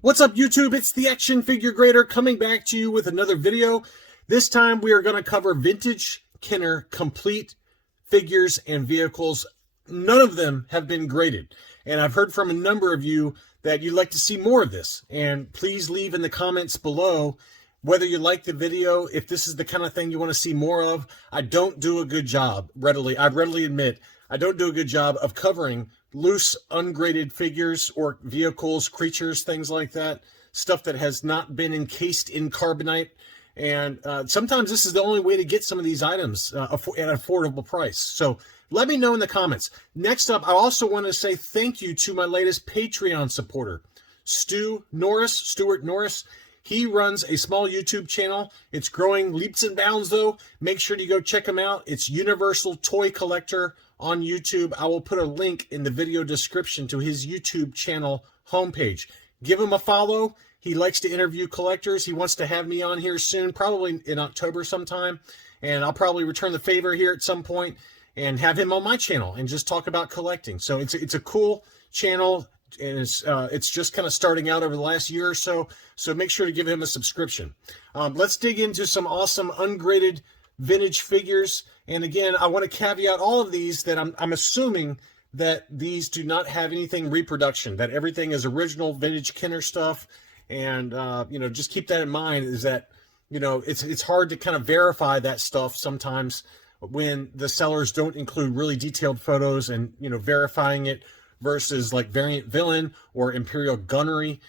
What's up, YouTube? It's the Action Figure Grader coming back to you with another video. This time we are going to cover vintage Kenner complete figures and vehicles. None of them have been graded, and I've heard from a number of you that you'd like to see more of this. And please leave in the comments below whether you like the video, if this is the kind of thing you want to see more of. I don't do a good job, I readily admit, I don't do a good job of covering loose, ungraded figures or vehicles, creatures, things like that, stuff that has not been encased in carbonite. And sometimes this is the only way to get some of these items at an affordable price. So let me know in the comments. Next up, I also want to say thank you to my latest Patreon supporter, Stewart Norris. He runs a small YouTube channel. It's growing leaps and bounds, though. Make sure to go check him out. It's Universal Toy Collector on YouTube. I will put a link in the video description to his YouTube channel homepage. Give him a follow. He likes to interview collectors. He wants to have me on here soon, probably in October sometime. And I'll probably return the favor here at some point and have him on my channel and just talk about collecting. So it's a cool channel. And it's just kind of starting out over the last year or so, so make sure to give him a subscription. Let's dig into some awesome ungraded vintage figures. And again, I want to caveat all of these that I'm assuming that these do not have anything reproduction, that everything is original vintage Kenner stuff. And just keep that in mind, is that it's hard to kind of verify that stuff sometimes when the sellers don't include really detailed photos and verifying it versus like Variant Villain or Imperial Gunnery,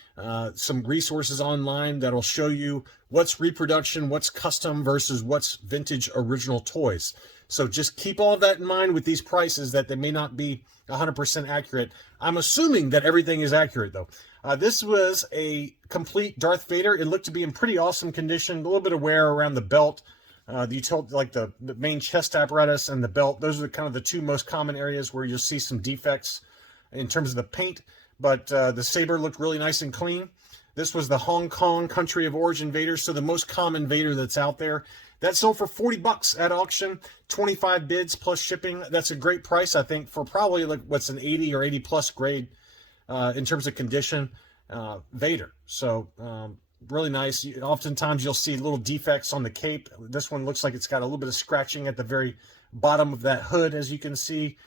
some resources online that'll show you what's reproduction, what's custom versus what's vintage original toys. So just keep all of that in mind with these prices, that they may not be 100% accurate. I'm assuming that everything is accurate, though. This was a complete Darth Vader. It looked to be in pretty awesome condition, a little bit of wear around the belt. The main chest apparatus and the belt, those are kind of the two most common areas where you'll see some defects in terms of the paint, but the saber looked really nice and clean. This was the Hong Kong country of origin Vader, so the most common Vader that's out there. That sold for $40 at auction, 25 bids plus shipping. That's a great price, I think, for probably like what's an 80 or 80 plus grade in terms of condition Vader. So really nice. Oftentimes you'll see little defects on the cape. This one looks like it's got a little bit of scratching at the very bottom of that hood, as you can see.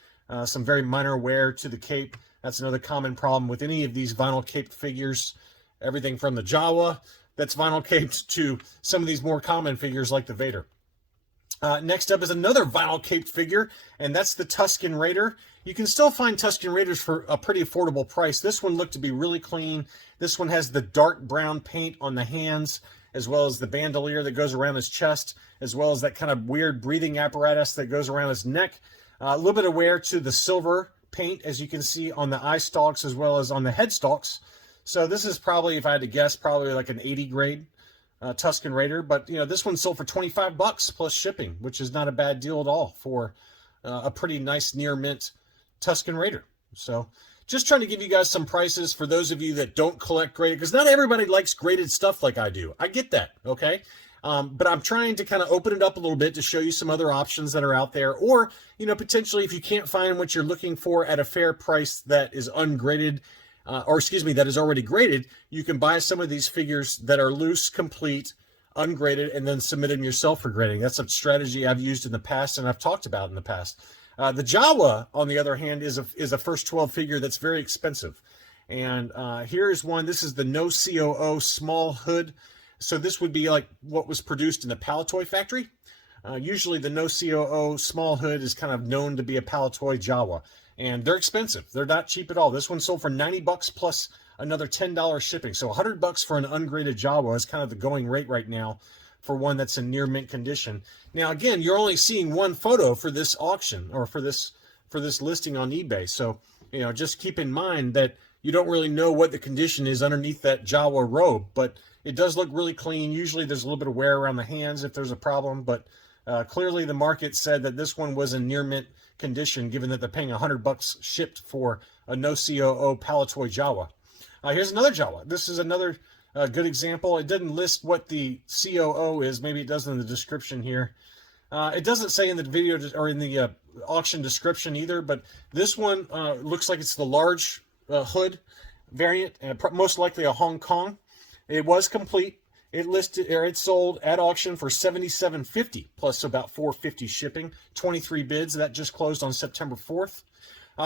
Some very minor wear to the cape. That's another common problem with any of these vinyl caped figures. Everything from the Jawa that's vinyl caped to some of these more common figures like the Vader. Next up is another vinyl caped figure, and that's the Tuscan Raider. You can still find Tuscan Raiders for a pretty affordable price. This one looked to be really clean. This one has the dark brown paint on the hands, as well as the bandolier that goes around his chest, as well as that kind of weird breathing apparatus that goes around his neck. A little bit of wear to the silver paint, as you can see on the eye stalks as well as on the head stalks. So this is probably, if I had to guess, probably like an 80 grade Tuscan Raider. But this one sold for $25 plus shipping, which is not a bad deal at all for a pretty nice near mint Tuscan Raider. So just trying to give you guys some prices for those of you that don't collect graded, because not everybody likes graded stuff like I do. I get that, okay? But I'm trying to kind of open it up a little bit to show you some other options that are out there. Or, potentially if you can't find what you're looking for at a fair price that is ungraded, that is already graded, you can buy some of these figures that are loose, complete, ungraded, and then submit them yourself for grading. That's a strategy I've used in the past and I've talked about in the past. The Jawa, on the other hand, is a first 12 figure that's very expensive. And here's one. This is the No COO small hood. So this would be like what was produced in a Palitoy factory. Usually the No COO small hood is kind of known to be a Palitoy Jawa. And they're expensive. They're not cheap at all. This one sold for $90 plus another $10 shipping. So $100 for an ungraded Jawa is kind of the going rate right now for one that's in near mint condition. Now, again, you're only seeing one photo for this auction or for this listing on eBay. So, just keep in mind that you don't really know what the condition is underneath that Jawa robe, but it does look really clean. Usually there's a little bit of wear around the hands if there's a problem, but clearly the market said that this one was in near mint condition, given that they're paying $100 shipped for a No COO Palitoy Jawa. Here's another Jawa. This is another good example. It didn't list what the COO is. Maybe it does in the description here. It doesn't say in the video or in the auction description either, but this one looks like it's the large hood variant, most likely a Hong Kong. It was complete. It sold at auction for $77.50 plus about $4.50 shipping. 23 bids. That just closed on September 4th.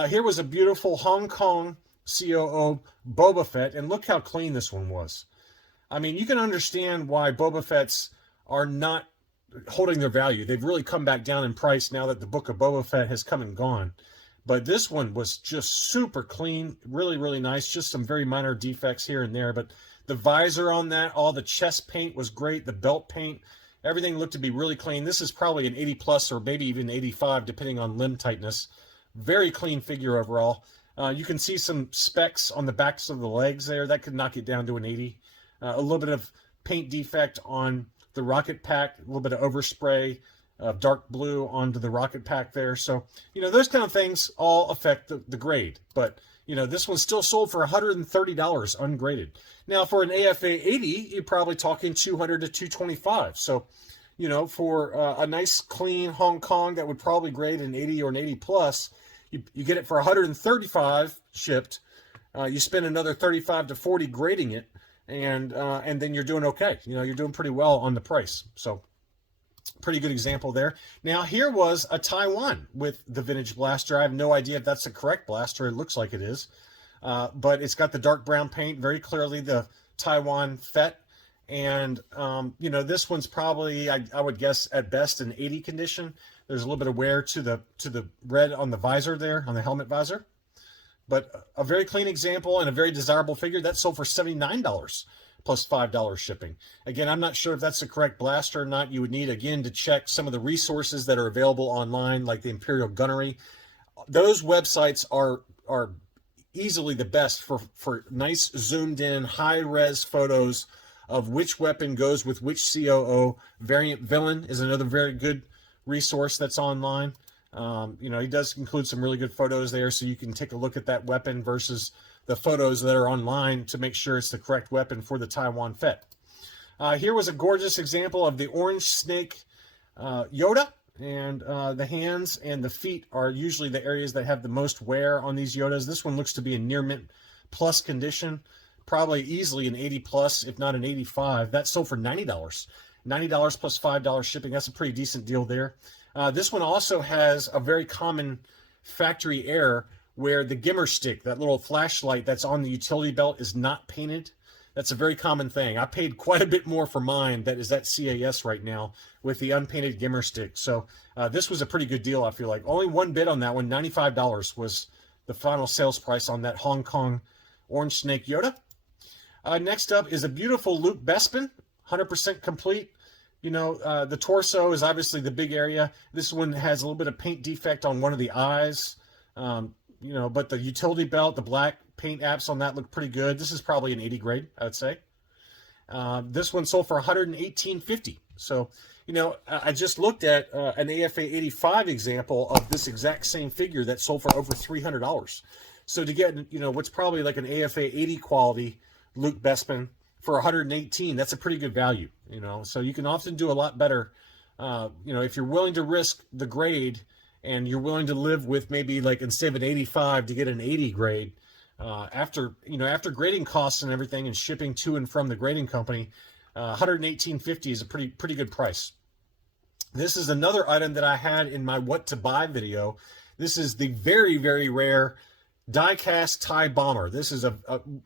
Here was a beautiful Hong Kong COO Boba Fett, and look how clean this one was. I mean, you can understand why Boba Fett's are not holding their value. They've really come back down in price now that the Book of Boba Fett has come and gone. But this one was just super clean, really, really nice. Just some very minor defects here and there. But the visor on that, all the chest paint was great. The belt paint, everything looked to be really clean. This is probably an 80 plus or maybe even 85, depending on limb tightness. Very clean figure overall. You can see some specks on the backs of the legs there. That could knock it down to an 80. A little bit of paint defect on the rocket pack, a little bit of overspray of dark blue onto the rocket pack there. So, those kind of things all affect the grade. But, this one's still sold for $130 ungraded. Now, for an AFA 80, you're probably talking $200 to $225. So, for a nice, clean Hong Kong that would probably grade an 80 or an 80 plus, you get it for $135 shipped. You spend another $35 to $40 grading it, and then you're doing okay. You're doing pretty well on the price. So, pretty good example there. Now, here was a Taiwan with the vintage blaster. I have no idea if that's the correct blaster. It looks like it is. But it's got the dark brown paint, very clearly the Taiwan Fett. And, this one's probably, I would guess, at best an 80 condition. There's a little bit of wear to the red on the visor there, on the helmet visor. But a very clean example and a very desirable figure. That sold for $79 plus $5 shipping. Again, I'm not sure if that's the correct blaster or not. You would need, again, to check some of the resources that are available online, like the Imperial Gunnery. Those websites are easily the best for nice zoomed-in, high-res photos of which weapon goes with which COO. Variant Villain is another very good resource that's online. He does include some really good photos there, so you can take a look at that weapon versus the photos that are online to make sure it's the correct weapon for the Taiwan Fett. Here was a gorgeous example of the orange snake Yoda, and the hands and the feet are usually the areas that have the most wear on these Yodas. This one looks to be in near mint plus condition, probably easily an 80 plus, if not an 85. That sold for $90. $90 plus $5 shipping. That's a pretty decent deal there. This one also has a very common factory error where the gimmer stick, that little flashlight that's on the utility belt, is not painted. That's a very common thing. I paid quite a bit more for mine that is at CAS right now with the unpainted gimmer stick. So this was a pretty good deal, I feel like. Only one bid on that one. $95 was the final sales price on that Hong Kong orange snake Yoda. Next up is a beautiful Luke Bespin, 100% complete. The torso is obviously the big area. This one has a little bit of paint defect on one of the eyes. But the utility belt, the black paint apps on that look pretty good. This is probably an 80 grade, I would say. This one sold for $118.50. So, I just looked at an AFA 85 example of this exact same figure that sold for over $300. So to get, what's probably like an AFA 80 quality Luke Bespin for 118, that's a pretty good value, So you can often do a lot better, if you're willing to risk the grade and you're willing to live with maybe like instead of an 85 to get an 80 grade, after grading costs and everything and shipping to and from the grading company, $118.50 is a pretty good price. This is another item that I had in my what to buy video. This is the very, very rare die-cast TIE bomber. This is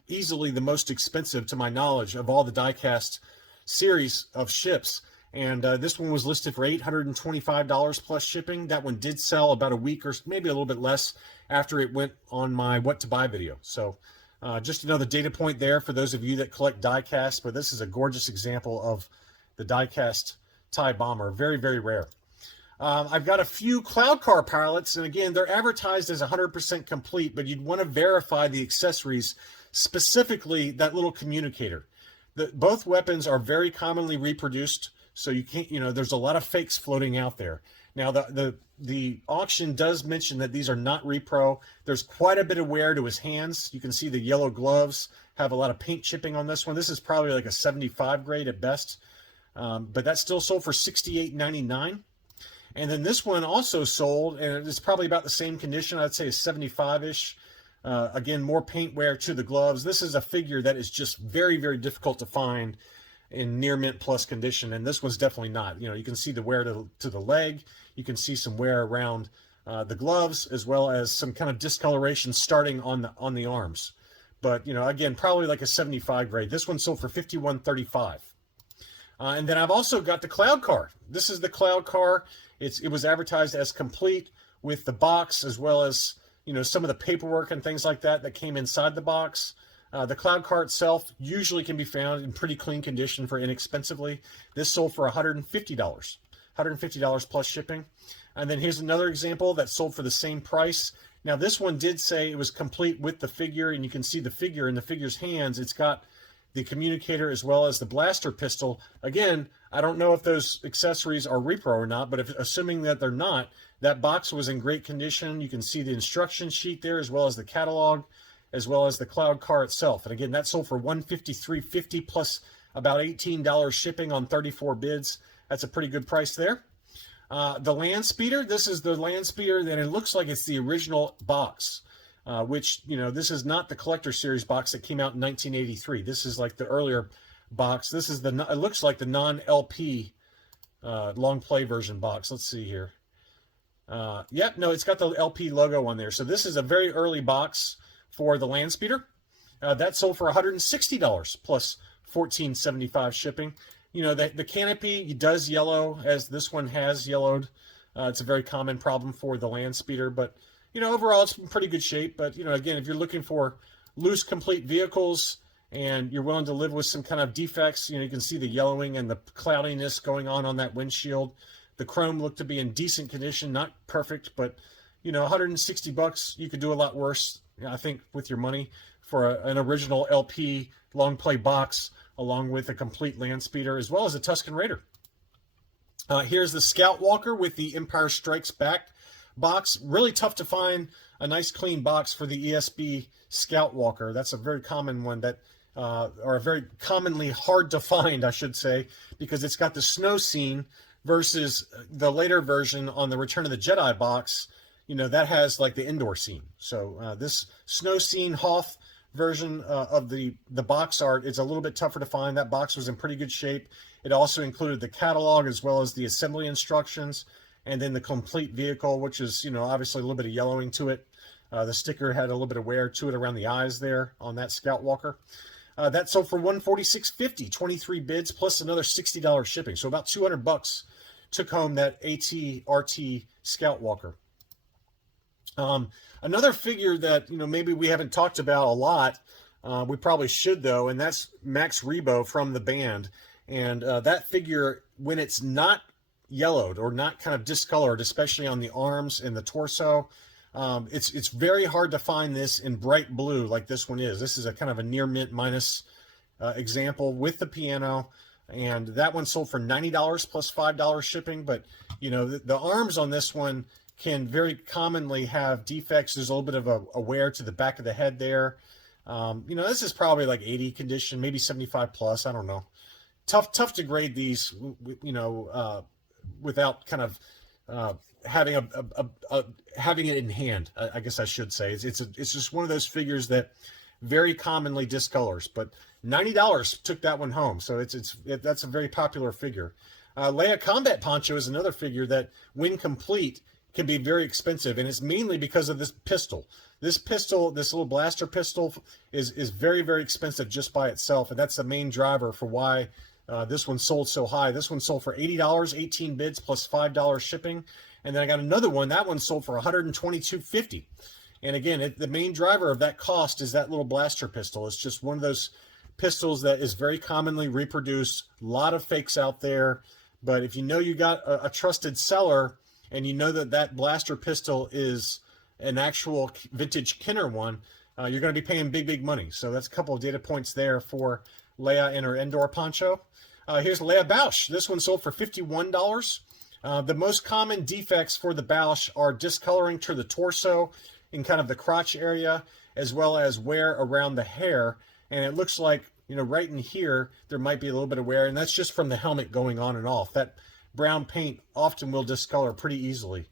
easily the most expensive, to my knowledge, of all the die-cast series of ships. And this one was listed for $825 plus shipping. That one did sell about a week or maybe a little bit less after it went on my what to buy video. So just another data point there for those of you that collect die-cast. But this is a gorgeous example of the die-cast TIE bomber. Very, very rare. I've got a few Cloud Car pilots, and again, they're advertised as 100% complete, but you'd want to verify the accessories, specifically that little communicator. Both weapons are very commonly reproduced, so you can't, there's a lot of fakes floating out there. Now, the auction does mention that these are not repro. There's quite a bit of wear to his hands. You can see the yellow gloves have a lot of paint chipping on this one. This is probably like a 75 grade at best, but that still sold for $68.99. And then this one also sold, and it's probably about the same condition. I'd say a 75-ish. Again, more paint wear to the gloves. This is a figure that is just very, very difficult to find in near mint plus condition, and this one's definitely not. You know, you can see the wear to the leg. You can see some wear around the gloves, as well as some kind of discoloration starting on the arms. But, you know, again, probably like a 75 grade. This one sold for $51.35. And then I've also got the Cloud car. This is the Cloud car. It was advertised as complete with the box, as well as, you know, some of the paperwork and things like that came inside the box. The Cloud car itself usually can be found in pretty clean condition for inexpensively. This sold for $150. $150 plus shipping. And then here's another example that sold for the same price. Now, this one did say it was complete with the figure, and you can see the figure in the figure's hands. It's got the communicator as well as the blaster pistol. Again, I don't know if those accessories are repro or not, but assuming that they're not, that box was in great condition. You can see the instruction sheet there, as well as the catalog, as well as the Cloud car itself. And again, that sold for $153.50 plus about $18 shipping on 34 bids. That's a pretty good price there. The Landspeeder, this is the Landspeeder, and it looks like it's the original box, which, you know, this is not the Collector Series box that came out in 1983. This is like the earlier box. This is it looks like the non-LP long play version box. Let's see here. Yep, no, it's got the LP logo on there. So this is a very early box for the Landspeeder. That sold for $160 plus $14.75 shipping. You know, the canopy does yellow, as this one has yellowed. It's a very common problem for the Landspeeder, but, you know, overall it's in pretty good shape. But, you know, again, if you're looking for loose, complete vehicles and you're willing to live with some kind of defects, you know, you can see the yellowing and the cloudiness going on that windshield. The chrome looked to be in decent condition, not perfect, but, you know, $160, you could do a lot worse, I think, with your money for an original LP long play box, along with a complete Landspeeder, as well as a Tuscan Raider. Here's the Scout Walker with the Empire Strikes Back box. Really tough to find a nice clean box for the ESB Scout Walker. That's a very common one that, or very commonly hard to find, I should say, because it's got the snow scene versus the later version on the Return of the Jedi box. You know, that has like the indoor scene. So this snow scene Hoth version of the box art is a little bit tougher to find. That box was in pretty good shape. It also included the catalog as well as the assembly instructions, and then the complete vehicle, which is, you know, obviously a little bit of yellowing to it. The sticker had a little bit of wear to it around the eyes there on that Scout Walker. That sold for $146.50, 23 bids plus another $60 shipping. So about $200 took home that AT-RT Scout Walker. Another figure that, you know, maybe we haven't talked about a lot, we probably should though, and that's Max Rebo from the band. And that figure, when it's not yellowed or not kind of discolored, especially on the arms and the torso, it's very hard to find this in bright blue like this one is. This is a kind of a near mint minus example with the piano, and that one sold for $90 plus $5 shipping. But, you know, the arms on this one can very commonly have defects. There's a little bit of a wear to the back of the head there. You know, this is probably like 80 condition, maybe 75 plus. I don't know. Tough to grade these, you know, without kind of having having it in hand. I guess I should say it's just one of those figures that very commonly discolors. But $90 took that one home, so that's a very popular figure. Leia Combat Poncho is another figure that, when complete, can be very expensive, and it's mainly because of this pistol. This pistol, this little blaster pistol, is very, very expensive just by itself, and that's the main driver for why this one sold so high. This one sold for $80, 18 bids plus $5 shipping, and then I got another one. That one sold for $122.50. And again, the main driver of that cost is that little blaster pistol. It's just one of those pistols that is very commonly reproduced. A lot of fakes out there, but if you know you got a trusted seller, and you know that blaster pistol is an actual vintage Kenner one, you're going to be paying big, big money. So that's a couple of data points there for Leia and her Endor poncho. Here's Leia Bausch. This one sold for $51. The most common defects for the Bausch are discoloring to the torso in kind of the crotch area, as well as wear around the hair. And it looks like, you know, right in here, there might be a little bit of wear, and that's just from the helmet going on and off. That brown paint often will discolor pretty easily.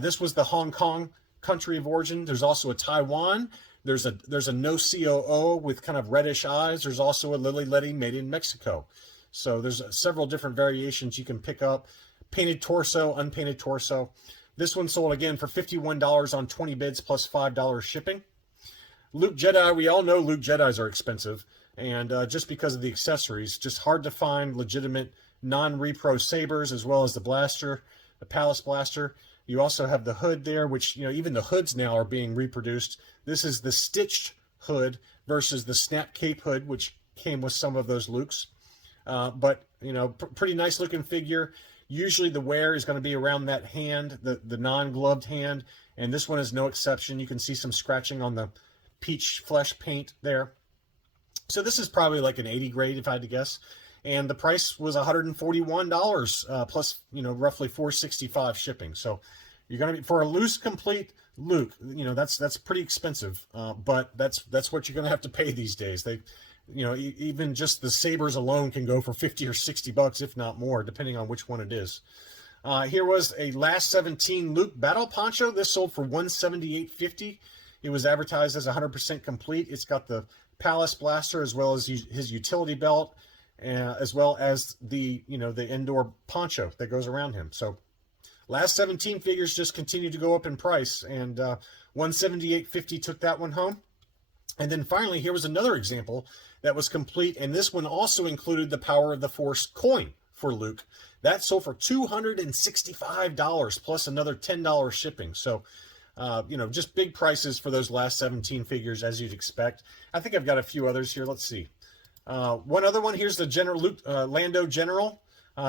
This was the Hong Kong country of origin. There's also a Taiwan There's a no COO with kind of reddish eyes. There's also a Lily Letty made in Mexico. So there's several different variations you can pick up. Painted torso, unpainted torso. This one sold again for $51 on 20 bids plus $5 shipping. Luke Jedi, we all know Luke Jedis are expensive. And just because of the accessories, just hard to find legitimate non-repro sabers, as well as the blaster, the Palace Blaster. You also have the hood there, which, you know, even the hoods now are being reproduced. This is the stitched hood versus the snap cape hood, which came with some of those Lukes. But, you know, pretty nice looking figure. Usually the wear is going to be around that hand, the non-gloved hand, and this one is no exception. You can see some scratching on the peach flesh paint there. So this is probably like an 80 grade, if I had to guess. And the price was $141 plus, you know, roughly $465 shipping. So you're going to be, for a loose complete Luke, you know, that's pretty expensive. But that's what you're going to have to pay these days. They, you know, even just the sabers alone can go for 50 or 60 bucks, if not more, depending on which one it is. Here was a Last 17 Luke Battle Poncho. This sold for $178.50. It was advertised as 100% complete. It's got the Palace Blaster as well as his utility belt, as well as the, you know, the indoor poncho that goes around him. So Last 17 figures just continue to go up in price, and $178.50 took that one home. And then finally, here was another example that was complete, and this one also included the Power of the Force coin for Luke. That sold for $265 plus another $10 shipping. So, you know, just big prices for those Last 17 figures, as you'd expect. I think I've got a few others here. Let's see. One other one. Here's the General Luke, Lando General.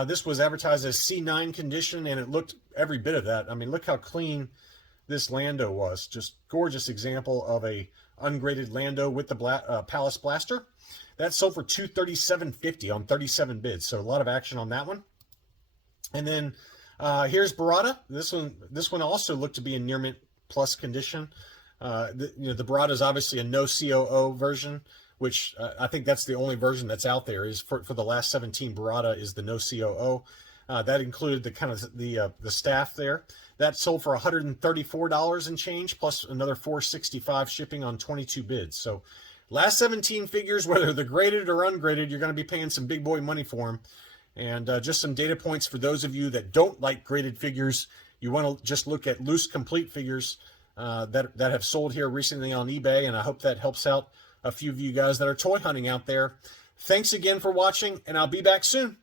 This was advertised as C9 condition, and it looked every bit of that. I mean, look how clean this Lando was. Just gorgeous example of a ungraded Lando with the Palace Blaster. That sold for $237.50 on 37 bids. So a lot of action on that one. And then here's Barada. This one also looked to be in near mint plus condition. You know, the Barada is obviously a no COO version, which I think that's the only version that's out there. Is for the Last 17 Barada is the no COO. That included the kind of the staff there. That sold for $134 and change, plus another $465 shipping on 22 bids. So Last 17 figures, whether they're graded or ungraded, you're going to be paying some big boy money for them. And just some data points for those of you that don't like graded figures. You want to just look at loose complete figures that have sold here recently on eBay, and I hope that helps out a few of you guys that are toy hunting out there. Thanks again for watching, and I'll be back soon.